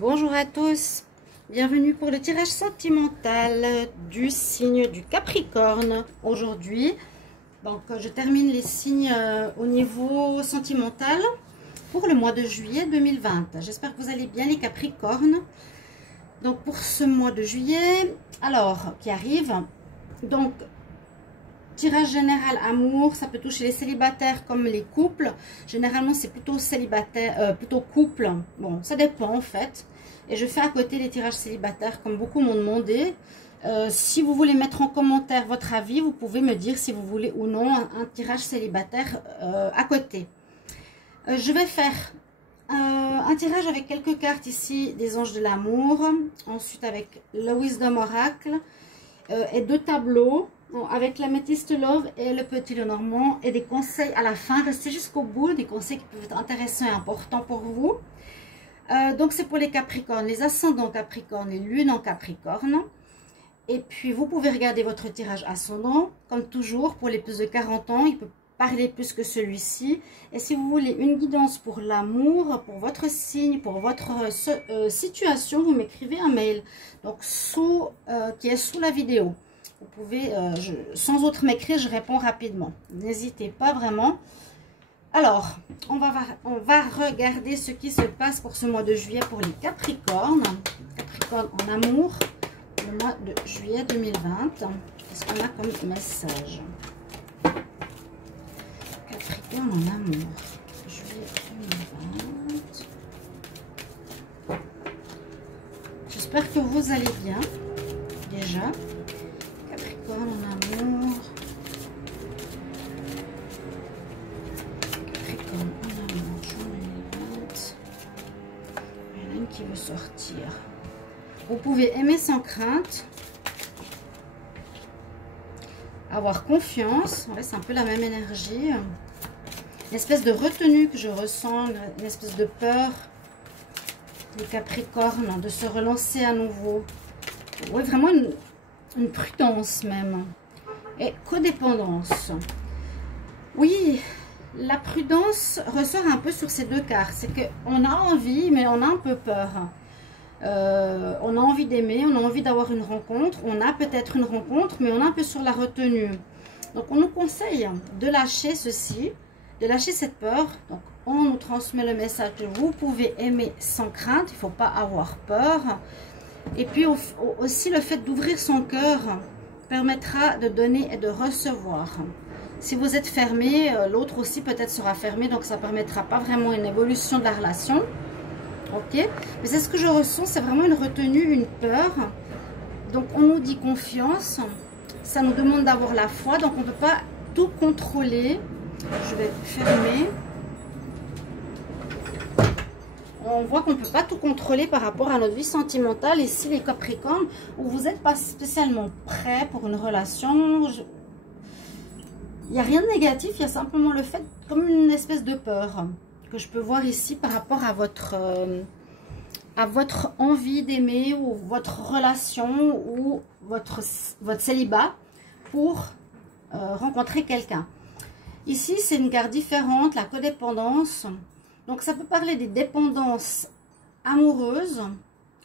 Bonjour à tous, bienvenue pour le tirage sentimental du signe du Capricorne. Aujourd'hui, donc je termine les signes au niveau sentimental pour le mois de juillet 2020. J'espère que vous allez bien les Capricornes. Donc pour ce mois de juillet, alors qui arrive, donc tirage général amour, ça peut toucher les célibataires comme les couples. Généralement, c'est plutôt célibataire, plutôt couple. Bon, ça dépend en fait. Et je fais à côté les tirages célibataires comme beaucoup m'ont demandé. Si vous voulez mettre en commentaire votre avis, vous pouvez me dire si vous voulez ou non un tirage célibataire à côté. Je vais faire un tirage avec quelques cartes ici des anges de l'amour. Ensuite avec le Wisdom Oracle et deux tableaux. Avec l'améthyste love et le petit Lenormand et des conseils à la fin. Restez jusqu'au bout, des conseils qui peuvent être intéressants et importants pour vous. Donc c'est pour les Capricornes, les ascendants Capricorne, les lunes en Capricorne. Et puis vous pouvez regarder votre tirage ascendant. Comme toujours, pour les plus de 40 ans, il peut parler plus que celui-ci. Et si vous voulez une guidance pour l'amour, pour votre signe, pour votre situation, vous m'écrivez un mail. Donc qui est sous la vidéo. Vous pouvez, sans autre m'écrire, je réponds rapidement. N'hésitez pas vraiment. Alors, on va regarder ce qui se passe pour ce mois de juillet pour les Capricornes. Capricorne en amour, le mois de juillet 2020. Qu'est-ce qu'on a comme message? Capricorne en amour, juillet 2020. J'espère que vous allez bien, déjà. En amour, Capricorne en amour, juin 2020. Il y en a une qui veut sortir. Vous pouvez aimer sans crainte, avoir confiance. Ouais, c'est un peu la même énergie. Une espèce de retenue que je ressens, une espèce de peur des Capricornes de se relancer à nouveau. Oui, vraiment une prudence même. Et codépendance. Oui, la prudence ressort un peu sur ces deux cartes. C'est qu'on a envie, mais on a un peu peur. On a envie d'aimer, on a envie d'avoir une rencontre. On a peut-être une rencontre, mais on est un peu sur la retenue. Donc on nous conseille de lâcher ceci, de lâcher cette peur. Donc on nous transmet le message que vous pouvez aimer sans crainte. Il ne faut pas avoir peur. Et puis aussi le fait d'ouvrir son cœur permettra de donner et de recevoir. Si vous êtes fermé, l'autre aussi peut-être sera fermé, donc ça ne permettra pas vraiment une évolution de la relation. Ok, mais c'est ce que je ressens, c'est vraiment une retenue, une peur. Donc on nous dit confiance, ça nous demande d'avoir la foi, donc on ne peut pas tout contrôler. Je vais fermer. On voit qu'on ne peut pas tout contrôler par rapport à notre vie sentimentale. Ici, les Capricornes, où vous n'êtes pas spécialement prêt pour une relation. Il n'y a rien de négatif, il y a simplement le fait, comme une espèce de peur que je peux voir ici par rapport à votre envie d'aimer ou votre relation ou votre célibat pour rencontrer quelqu'un. Ici, c'est une carte différente, la codépendance. Donc, ça peut parler des dépendances amoureuses.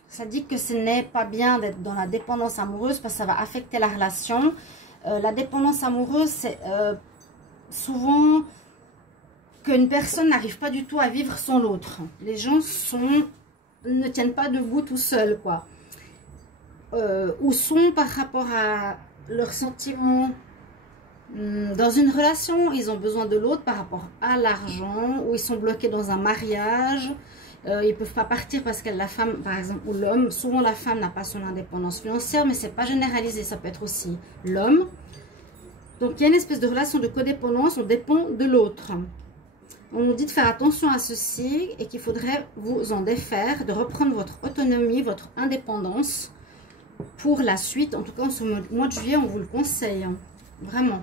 Ça dit que ce n'est pas bien d'être dans la dépendance amoureuse parce que ça va affecter la relation. La dépendance amoureuse, c'est souvent qu'une personne n'arrive pas du tout à vivre sans l'autre. Les gens ne tiennent pas debout tout seuls, quoi. Ou sont par rapport à leurs sentiments. Dans une relation, ils ont besoin de l'autre par rapport à l'argent, ou ils sont bloqués dans un mariage, ils ne peuvent pas partir parce que la femme, par exemple, ou l'homme, souvent la femme n'a pas son indépendance financière, mais ce n'est pas généralisé, ça peut être aussi l'homme. Donc il y a une espèce de relation de codépendance, on dépend de l'autre. On nous dit de faire attention à ceci et qu'il faudrait vous en défaire, de reprendre votre autonomie, votre indépendance pour la suite. En tout cas, en ce mois de juillet, on vous le conseille, vraiment.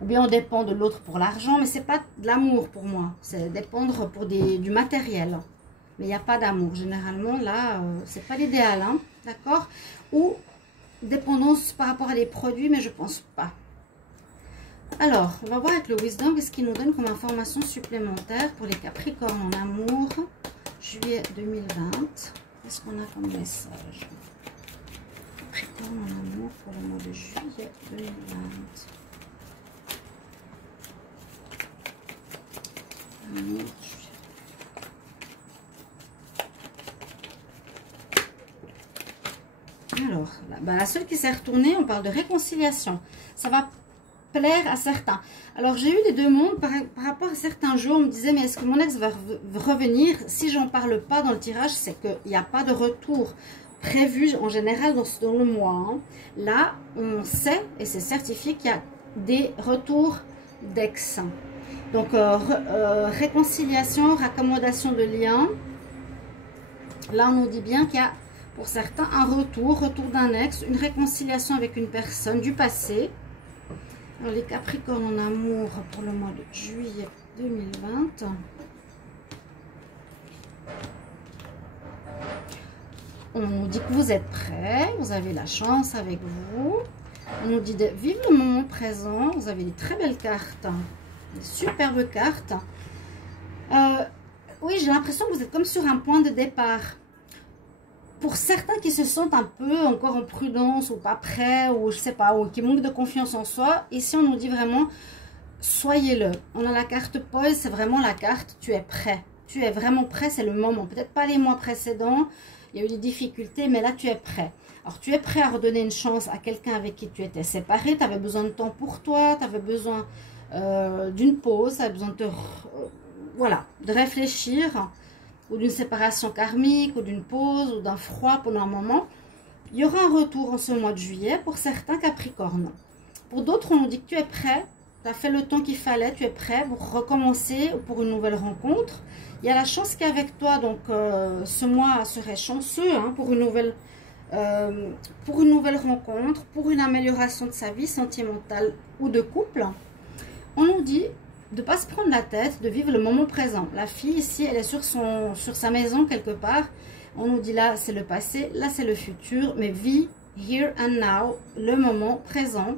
Ou bien on dépend de l'autre pour l'argent, mais c'est pas de l'amour pour moi. C'est dépendre pour du matériel. Mais il n'y a pas d'amour. Généralement, là, c'est pas l'idéal, hein, d'accord? Ou dépendance par rapport à des produits, mais je pense pas. Alors, on va voir avec le Wisdom, qu'est-ce qu'il nous donne comme information supplémentaire pour les Capricornes en amour, juillet 2020. ce qu'on a comme message? Capricorne en amour pour le mois de juillet 2020. Amour, alors, la seule qui s'est retournée, on parle de réconciliation. Ça va plaire à certains. Alors, j'ai eu des demandes par rapport à certains jours. On me disait, mais est-ce que mon ex va revenir? Si j'en parle pas dans le tirage, c'est qu'il n'y a pas de retour prévu en général dans le mois. Hein. Là, on sait, et c'est certifié, qu'il y a des retours d'ex. Donc, réconciliation, raccommodation de liens. Là, on nous dit bien qu'il y a, pour certains, un retour d'un ex, une réconciliation avec une personne du passé. Alors, les Capricornes en amour pour le mois de juillet 2020. On nous dit que vous êtes prêts, vous avez la chance avec vous. On nous dit de vivre le moment présent. Vous avez des très belles cartes, des superbes cartes. Oui, j'ai l'impression que vous êtes comme sur un point de départ. Pour certains qui se sentent un peu encore en prudence ou pas prêts, ou je sais pas, ou qui manquent de confiance en soi, ici on nous dit vraiment, soyez-le. On a la carte pause, c'est vraiment la carte, tu es prêt. Tu es vraiment prêt, c'est le moment. Peut-être pas les mois précédents, il y a eu des difficultés, mais là tu es prêt. Alors tu es prêt à redonner une chance à quelqu'un avec qui tu étais séparé, tu avais besoin de temps pour toi, tu avais besoin d'une pause, tu avais besoin de voilà, de réfléchir, ou d'une séparation karmique, ou d'une pause, ou d'un froid pendant un moment. Il y aura un retour en ce mois de juillet pour certains Capricornes. Pour d'autres, on nous dit que tu es prêt, tu as fait le temps qu'il fallait, tu es prêt pour recommencer pour une nouvelle rencontre. Il y a la chance qui est avec toi, donc ce mois serait chanceux hein, pour une nouvelle rencontre, pour une amélioration de sa vie sentimentale ou de couple. On nous dit de ne pas se prendre la tête, de vivre le moment présent. La fille ici, elle est sur sa maison quelque part. On nous dit là, c'est le passé, là, c'est le futur. Mais vis here and now, le moment présent,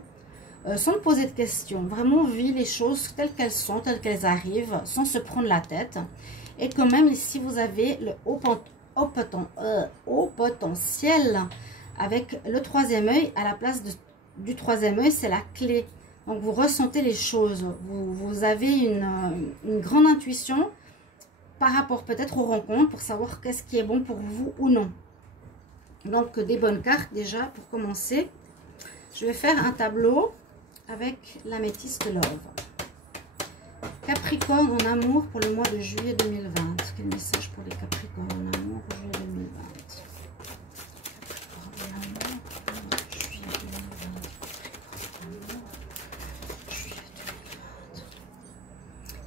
sans te poser de questions. Vraiment, vis les choses telles qu'elles sont, telles qu'elles arrivent, sans se prendre la tête. Et quand même, ici, vous avez le haut potentiel avec le troisième œil. À la place du troisième œil, c'est la clé. Donc, vous ressentez les choses. Vous avez une grande intuition par rapport peut-être aux rencontres pour savoir qu'est-ce qui est bon pour vous ou non. Donc, des bonnes cartes déjà pour commencer. Je vais faire un tableau avec l'améthyste Love. Capricorne en amour pour le mois de juillet 2020. Quel message pour les Capricornes en amour pour juillet 2020?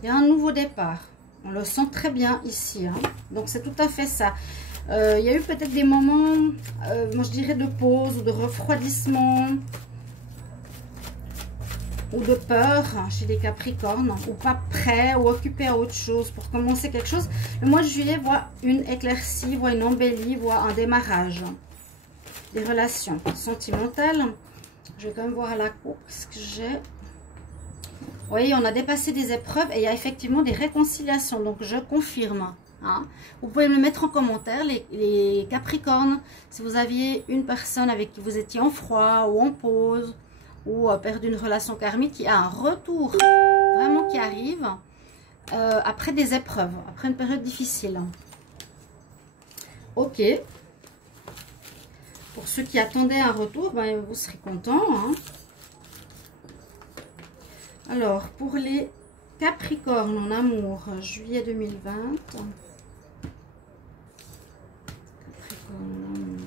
Il y a un nouveau départ. On le sent très bien ici. Hein. Donc, c'est tout à fait ça. Il y a eu peut-être des moments, moi je dirais de pause ou de refroidissement ou de peur chez les Capricornes ou pas prêts ou occupés à autre chose pour commencer quelque chose. Le mois de juillet voit une éclaircie, voit une embellie, voit un démarrage. Des relations sentimentales. Je vais quand même voir à la coupe ce que j'ai. Vous voyez, on a dépassé des épreuves et il y a effectivement des réconciliations. Donc, je confirme. Hein. Vous pouvez me le mettre en commentaire, les Capricornes. Si vous aviez une personne avec qui vous étiez en froid ou en pause ou perdu une relation karmique, il y a un retour vraiment qui arrive après des épreuves, après une période difficile. Ok. Pour ceux qui attendaient un retour, ben, vous serez contents. Hein. Alors, pour les Capricornes en amour, juillet 2020. Capricorne en amour.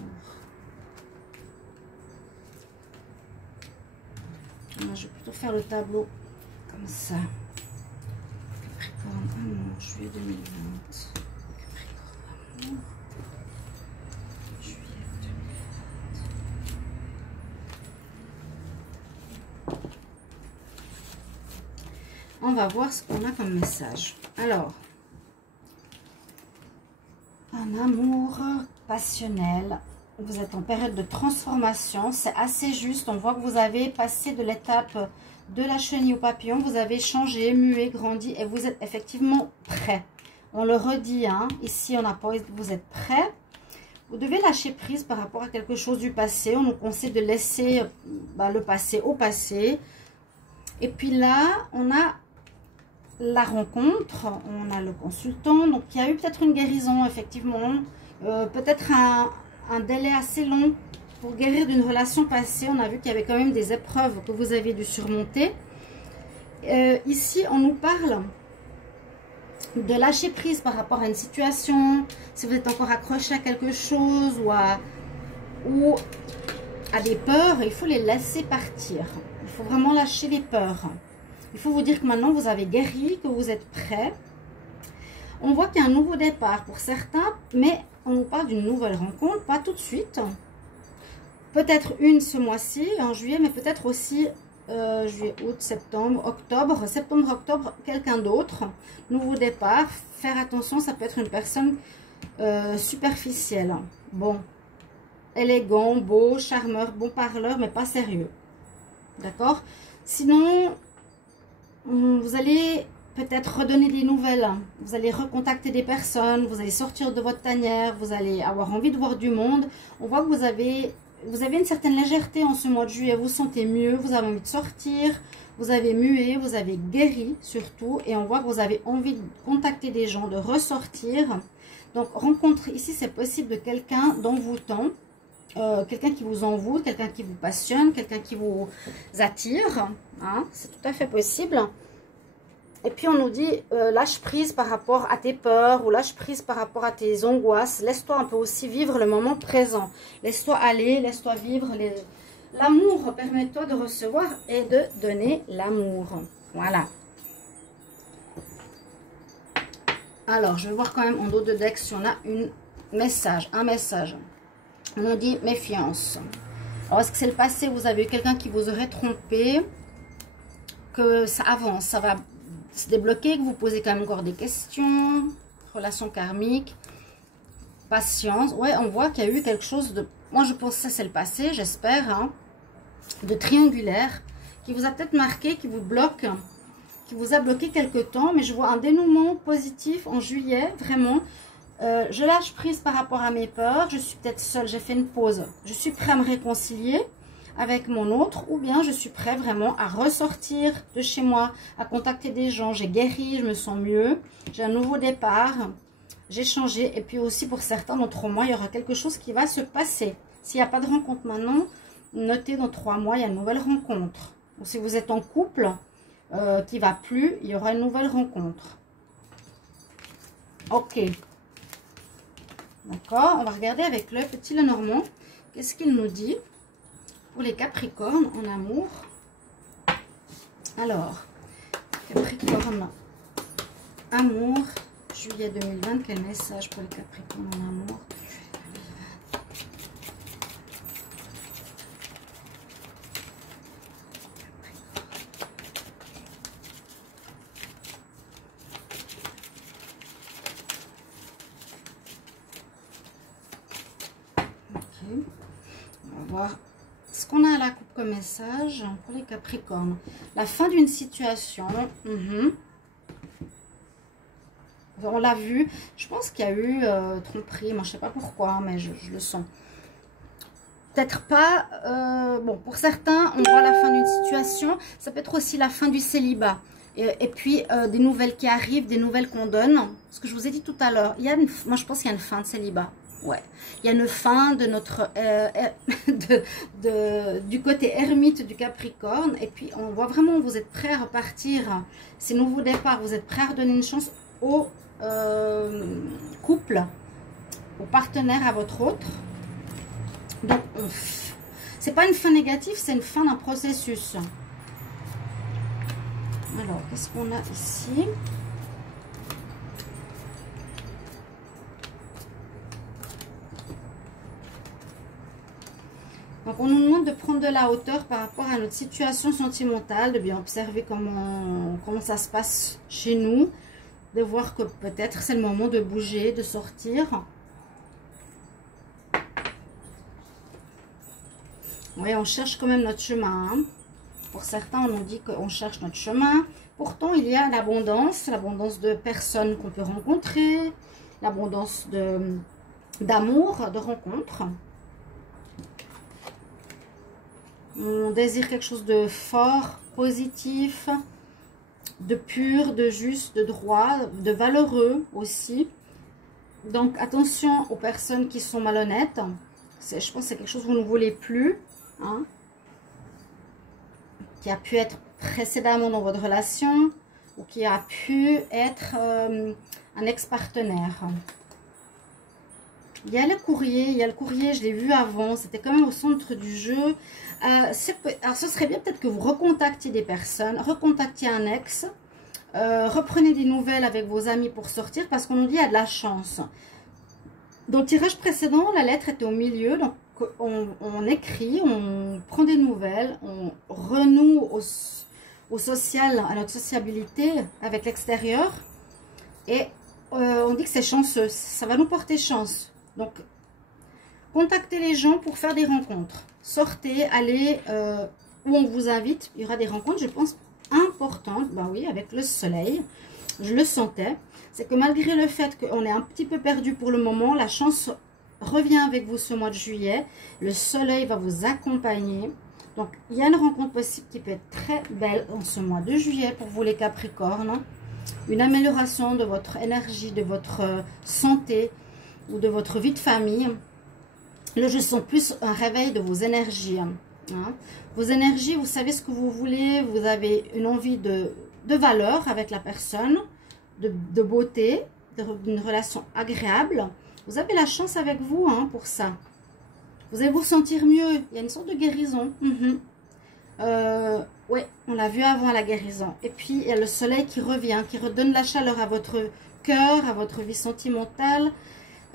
Alors, je vais plutôt faire le tableau comme ça. Capricorne amour, juillet 2020. Capricorne amour. On va voir ce qu'on a comme message. Alors, un amour passionnel. Vous êtes en période de transformation. C'est assez juste. On voit que vous avez passé de l'étape de la chenille au papillon. Vous avez changé, mué, grandi et vous êtes effectivement prêt. On le redit. Hein. Ici, on a pas. Vous êtes prêt Vous devez lâcher prise par rapport à quelque chose du passé. On nous conseille de laisser le passé au passé. Et puis là, on a la rencontre, on a le consultant. Donc, il y a eu peut-être une guérison, effectivement. Peut-être un délai assez long pour guérir d'une relation passée. On a vu qu'il y avait quand même des épreuves que vous avez dû surmonter. Ici, on nous parle de lâcher prise par rapport à une situation, si vous êtes encore accroché à quelque chose ou à des peurs, il faut les laisser partir. Il faut vraiment lâcher les peurs. Il faut vous dire que maintenant vous avez guéri, que vous êtes prêt. On voit qu'il y a un nouveau départ pour certains, mais on nous parle d'une nouvelle rencontre, pas tout de suite. Peut-être une ce mois-ci, en juillet, mais peut-être aussi juillet, août, septembre, octobre. Septembre, octobre, quelqu'un d'autre. Nouveau départ. Faire attention, ça peut être une personne superficielle. Bon, élégant, beau, charmeur, bon parleur, mais pas sérieux. D'accord? Sinon, vous allez peut-être redonner des nouvelles. Vous allez recontacter des personnes. Vous allez sortir de votre tanière. Vous allez avoir envie de voir du monde. On voit que vous avez une certaine légèreté en ce mois de juillet, vous vous sentez mieux, vous avez envie de sortir, vous avez mué, vous avez guéri surtout, et on voit que vous avez envie de contacter des gens, de ressortir. Donc rencontrer ici, c'est possible de quelqu'un d'envoûtant, quelqu'un qui vous envoûte, quelqu'un qui vous passionne, quelqu'un qui vous attire, hein, c'est tout à fait possible. Et puis on nous dit, lâche prise par rapport à tes peurs ou lâche prise par rapport à tes angoisses. Laisse-toi un peu aussi vivre le moment présent. Laisse-toi aller, laisse-toi vivre. L'amour, permets-toi de recevoir et de donner l'amour. Voilà. Alors, je vais voir quand même en dos de deck si on a un message. On nous dit méfiance. Alors, est-ce que c'est le passé? Vous avez eu quelqu'un qui vous aurait trompé? Que ça avance, ça va se débloquer, que vous posez quand même encore des questions, relation karmique, patience. Ouais, on voit qu'il y a eu quelque chose de, moi je pense que ça c'est le passé, j'espère, hein, de triangulaire, qui vous a peut-être marqué, qui vous bloque, qui vous a bloqué quelque temps, mais je vois un dénouement positif en juillet, vraiment. Je lâche prise par rapport à mes peurs, je suis peut-être seule, j'ai fait une pause, je suis prêt à me réconcilier avec mon autre, ou bien je suis prêt vraiment à ressortir de chez moi, à contacter des gens, j'ai guéri, je me sens mieux, j'ai un nouveau départ, j'ai changé, et puis aussi pour certains, dans 3 mois, il y aura quelque chose qui va se passer. S'il n'y a pas de rencontre maintenant, notez dans 3 mois, il y a une nouvelle rencontre. Ou si vous êtes en couple, qui ne va plus, il y aura une nouvelle rencontre. Ok. D'accord, on va regarder avec le petit Lenormand, qu'est-ce qu'il nous dit pour les Capricornes en amour. Alors, Capricorne, amour, juillet 2020, quel message pour les Capricornes en amour? Ok, on va voir ce qu'on a à la coupe comme message pour les Capricornes. La fin d'une situation. On l'a vu. Je pense qu'il y a eu tromperie. Moi, je ne sais pas pourquoi, mais je le sens. Peut-être pas. Bon, pour certains, on voit la fin d'une situation. Ça peut être aussi la fin du célibat. Et puis, des nouvelles qui arrivent, des nouvelles qu'on donne. Ce que je vous ai dit tout à l'heure. Moi, je pense qu'il y a une fin de célibat. Ouais, il y a une fin de notre du côté ermite du Capricorne, et puis on voit vraiment vous êtes prêt à repartir, ces nouveaux départs, vous êtes prêt à redonner une chance au couple, au partenaire, à votre autre. Donc c'est pas une fin négative, c'est une fin d'un processus. Alors qu'est-ce qu'on a ici? Donc, on nous demande de prendre de la hauteur par rapport à notre situation sentimentale, de bien observer comment ça se passe chez nous, de voir que peut-être c'est le moment de bouger, de sortir. Oui, on cherche quand même notre chemin. Hein. Pour certains, on nous dit qu'on cherche notre chemin. Pourtant, il y a l'abondance de personnes qu'on peut rencontrer, l'abondance d'amour, de rencontre. On désire quelque chose de fort, positif, de pur, de juste, de droit, de valeureux aussi. Donc attention aux personnes qui sont malhonnêtes. Je pense que c'est quelque chose que vous ne voulez plus. Hein, qui a pu être précédemment dans votre relation ou qui a pu être un ex-partenaire. Il y a le courrier, je l'ai vu avant, c'était quand même au centre du jeu. Alors ce serait bien peut-être que vous recontactiez des personnes, recontactiez un ex, reprenez des nouvelles avec vos amis pour sortir parce qu'on nous dit il y a de la chance. Dans le tirage précédent, la lettre était au milieu, donc on écrit, on prend des nouvelles, on renoue au social, à notre sociabilité avec l'extérieur. Et on dit que c'est chanceux, ça va nous porter chance. Donc, contactez les gens pour faire des rencontres. Sortez, allez où on vous invite. Il y aura des rencontres, je pense, importantes. Ben oui, avec le soleil, je le sentais. C'est que malgré le fait qu'on est un petit peu perdu pour le moment, la chance revient avec vous ce mois de juillet. Le soleil va vous accompagner. Donc, il y a une rencontre possible qui peut être très belle en ce mois de juillet pour vous les Capricornes. Une amélioration de votre énergie, de votre santé ou de votre vie de famille. Là, je sens plus un réveil de vos énergies. Hein. Vos énergies, vous savez ce que vous voulez. Vous avez une envie de valeur avec la personne, de beauté, d'une relation agréable. Vous avez la chance avec vous hein, pour ça. Vous allez vous sentir mieux. Il y a une sorte de guérison. Oui, on l'a vu avant la guérison. Et puis, il y a le soleil qui revient, qui redonne la chaleur à votre cœur, à votre vie sentimentale.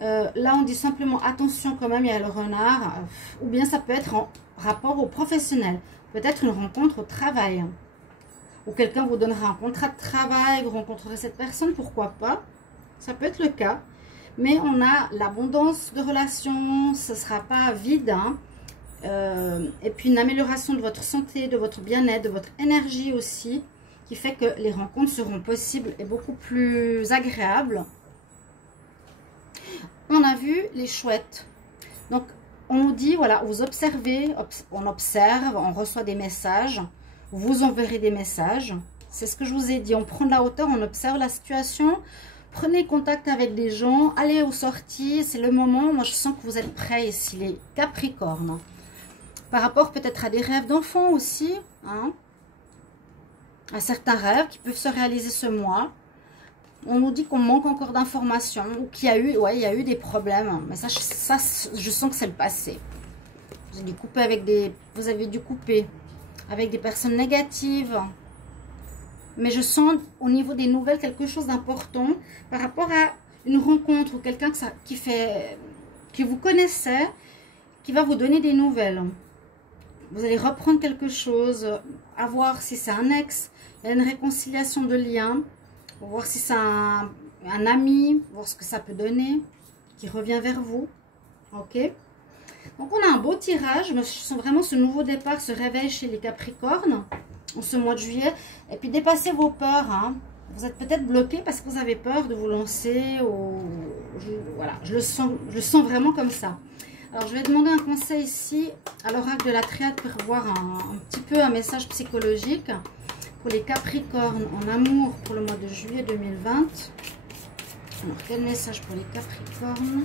Là, on dit simplement attention quand même, il y a le renard. Ou bien ça peut être en rapport au professionnel. Peut-être une rencontre au travail. Ou quelqu'un vous donnera un contrat de travail, vous rencontrerez cette personne, pourquoi pas. Ça peut être le cas. Mais on a l'abondance de relations, ce ne sera pas vide. Hein. Et puis une amélioration de votre santé, de votre bien-être, de votre énergie aussi, qui fait que les rencontres seront possibles et beaucoup plus agréables. On a vu les chouettes. Donc, on nous dit, voilà, vous observez, on observe, on reçoit des messages, vous enverrez des messages. C'est ce que je vous ai dit, on prend de la hauteur, on observe la situation. Prenez contact avec des gens, allez aux sorties, c'est le moment. Moi, je sens que vous êtes prêts ici, les Capricornes. Par rapport peut-être à des rêves d'enfants aussi, hein, à certains rêves qui peuvent se réaliser ce mois. On nous dit qu'on manque encore d'informations ou qu'il y a eu, ouais, il y a eu des problèmes. Mais ça je sens que c'est le passé. Vous avez dû couper avec des personnes négatives. Mais je sens au niveau des nouvelles quelque chose d'important par rapport à une rencontre ou quelqu'un qui vous connaissait, qui va vous donner des nouvelles. Vous allez reprendre quelque chose, à voir si c'est un ex, il y a une réconciliation de liens, pour voir si c'est un ami, voir ce que ça peut donner, qui revient vers vous. Ok. Donc on a un beau tirage, je sens vraiment ce nouveau départ, ce réveil chez les Capricornes. En ce mois de juillet, et puis dépassez vos peurs. Hein. Vous êtes peut-être bloqué parce que vous avez peur de vous lancer. Voilà, je le sens vraiment comme ça. Alors, je vais demander un conseil ici à l'oracle de la Triade pour voir un petit peu un message psychologique pour les Capricornes en amour pour le mois de juillet 2020. Alors, quel message pour les Capricornes?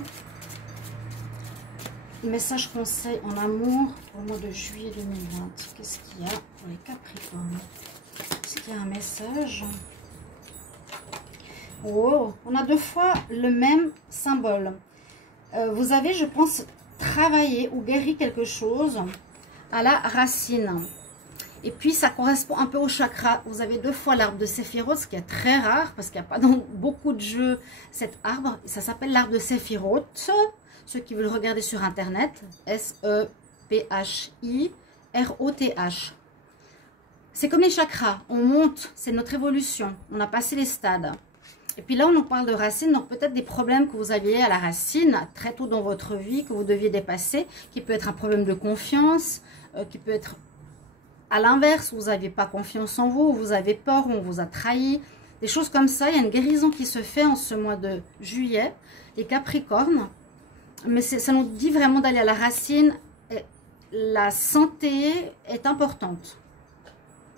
Message conseil en amour au mois de juillet 2020. Qu'est-ce qu'il y a pour les Capricornes? Est-ce qu'il y a un message? Oh, on a deux fois le même symbole. Vous avez, je pense, travaillé ou guéri quelque chose à la racine. Et puis, ça correspond un peu au chakra. Vous avez deux fois l'arbre de Séphiroth, ce qui est très rare parce qu'il n'y a pas dans beaucoup de jeux cet arbre. Ça s'appelle l'arbre de Séphiroth. Ceux qui veulent regarder sur internet, S-E-P-H-I-R-O-T-H. C'est comme les chakras, on monte, c'est notre évolution, on a passé les stades. Et puis là, on nous parle de racines, donc peut-être des problèmes que vous aviez à la racine, très tôt dans votre vie, que vous deviez dépasser, qui peut être un problème de confiance, qui peut être à l'inverse, vous n'aviez pas confiance en vous, vous avez peur, on vous a trahi, des choses comme ça. Il y a une guérison qui se fait en ce mois de juillet, les Capricornes. Mais ça nous dit vraiment d'aller à la racine. Et la santé est importante.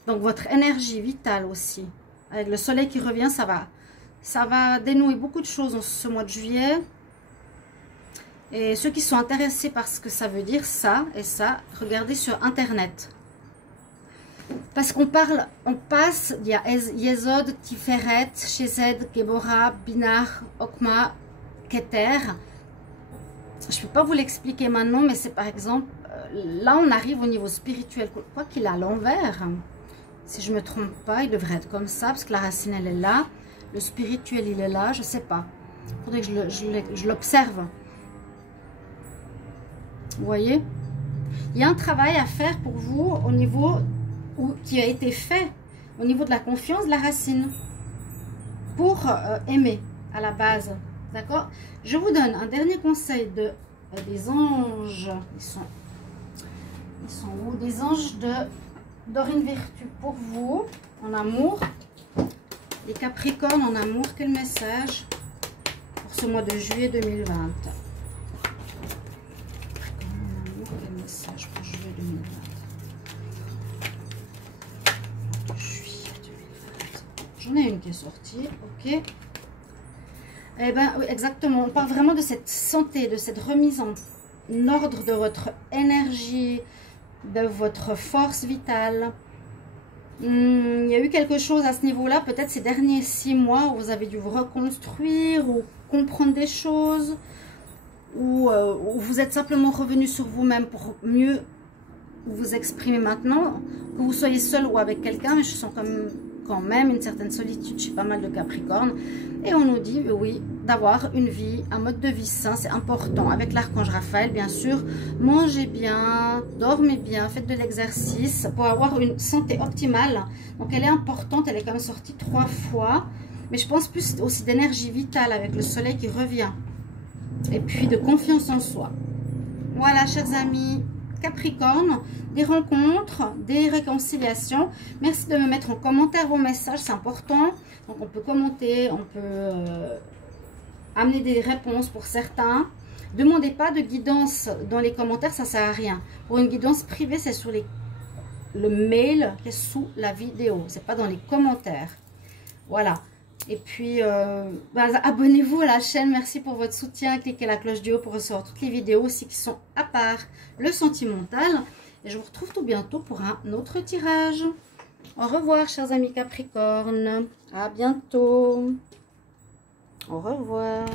Donc, votre énergie vitale aussi. Avec le soleil qui revient, ça va dénouer beaucoup de choses en ce mois de juillet. Et ceux qui sont intéressés par ce que ça veut dire, ça et ça, regardez sur Internet. Parce qu'on passe, il y a Yesod, Tiferet, Shezed, Gebora, Binar, Okma, Keter. Je ne peux pas vous l'expliquer maintenant, mais c'est par exemple, là on arrive au niveau spirituel, quoi qu'il a à l'envers. Si je ne me trompe pas, il devrait être comme ça, parce que la racine elle est là, le spirituel il est là, je ne sais pas. Il faudrait que je l'observe. Vous voyez? Il y a un travail à faire pour vous au niveau qui a été fait, au niveau de la confiance de la racine, pour aimer à la base. D'accord? Je vous donne un dernier conseil des anges. Ils sont où? Des anges d'Orine Vertu pour vous, en amour. Les Capricornes en amour, quel message pour ce mois de juillet 2020? Quel message pour juillet 2020? Juillet 2020. J'en ai une qui est sortie, ok. Eh bien, oui, exactement. On parle vraiment de cette santé, de cette remise en ordre de votre énergie, de votre force vitale. Il y a eu quelque chose à ce niveau-là, peut-être ces derniers 6 mois où vous avez dû vous reconstruire ou comprendre des choses, ou vous êtes simplement revenu sur vous-même pour mieux vous exprimer maintenant, que vous soyez seul ou avec quelqu'un, mais je sens quand même une certaine solitude chez pas mal de Capricornes. Et on nous dit, oui, d'avoir une vie, un mode de vie sain, c'est important. Avec l'archange Raphaël, bien sûr, mangez bien, dormez bien, faites de l'exercice pour avoir une santé optimale. Donc elle est importante, elle est quand même sortie 3 fois. Mais je pense plus aussi d'énergie vitale avec le soleil qui revient. Et puis de confiance en soi. Voilà, chers amis. Capricorne, des rencontres, des réconciliations. Merci de me mettre en commentaire vos messages, c'est important. Donc on peut commenter, on peut amener des réponses pour certains. Ne demandez pas de guidance dans les commentaires, ça ne sert à rien. Pour une guidance privée, c'est sur le mail qui est sous la vidéo, c'est pas dans les commentaires. Voilà. Et puis, abonnez-vous à la chaîne. Merci pour votre soutien. Cliquez la cloche du haut pour recevoir toutes les vidéos aussi qui sont à part le sentimental. Et je vous retrouve tout bientôt pour un autre tirage. Au revoir, chers amis Capricorne. À bientôt. Au revoir.